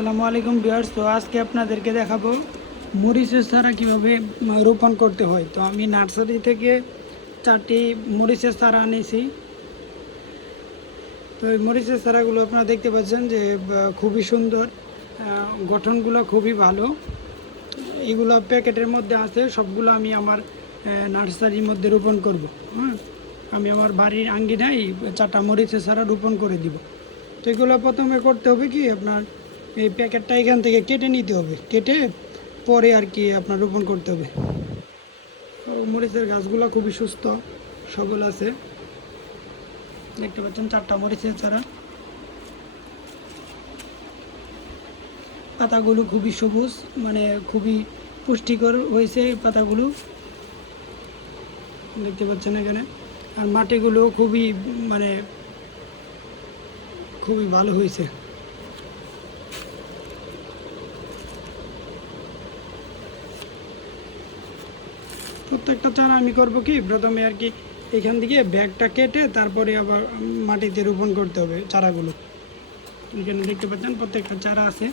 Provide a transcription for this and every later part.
আসসালামু আলাইকুম ভিউয়ার্স। তো আজকে আপনাদেরকে দেখাবো মরিচের চারা কীভাবে রোপণ করতে হয়। তো আমি নার্সারি থেকে 4টি মরিচের চারা আনিছি। তো এই মরিচের চারাগুলো আপনারা দেখতে পাচ্ছেন যে খুবই সুন্দর, গঠনগুলো খুবই ভালো। এগুলো প্যাকেটের মধ্যে আছে, সবগুলো আমি আমার নার্সারির মধ্যে রোপণ করব। আমি আমার বাড়ির আঙ্গিনায় 4টা মরিচের চারা রোপণ করে দিব। তো এগুলো প্রথমে করতে হবে কি, আপনার এই প্যাকেটটা এখান থেকে কেটে নিতে হবে, কেটে পরে আর কি আপনার রোপণ করতে হবে। মরিচের গাছগুলো খুবই সুস্থ সবল আছে, দেখতে পাচ্ছেন 4টা মরিচের চারা। পাতাগুলো খুবই সবুজ, মানে খুবই পুষ্টিকর হয়েছে এই পাতাগুলো, দেখতে পাচ্ছেন এখানে। আর মাটিগুলো খুবই ভালো হয়েছে। প্রত্যেকটা চারা আমি করব কি, প্রথমে আর কি এখান থেকে ব্যাগটা কেটে তারপরে আবার মাটিতে রোপণ করতে হবে চারাগুলো। এখানে দেখতে পাচ্ছেন প্রত্যেকটা চারা আছে।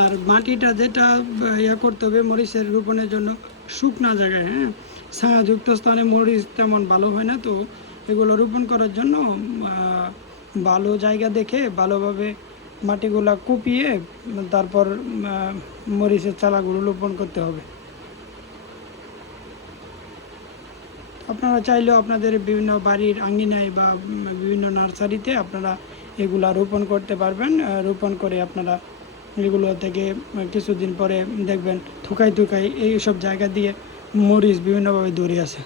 আর মাটিটা যেটা করতে হবে মরিচের রোপণের জন্য, শুকনা জায়গায়, ছায়াযুক্ত স্থানে মরিচ তেমন ভালো হয় না। তো এগুলো রোপণ করার জন্য ভালো জায়গা দেখে ভালোভাবে মাটিগুলা কুপিয়ে তারপর মরিচের চারাগুলো রোপণ করতে হবে। আপনারা চাইলেও আপনাদের বিভিন্ন বাড়ির আঙ্গিনায় বা বিভিন্ন নার্সারিতে আপনারা এগুলা রোপণ করতে পারবেন। রোপণ করে আপনারা এগুলো থেকে কিছুদিন পরে দেখবেন থুকাই থুকাই এইসব জায়গা দিয়ে মরিচ বিভিন্নভাবে ধরে আছে।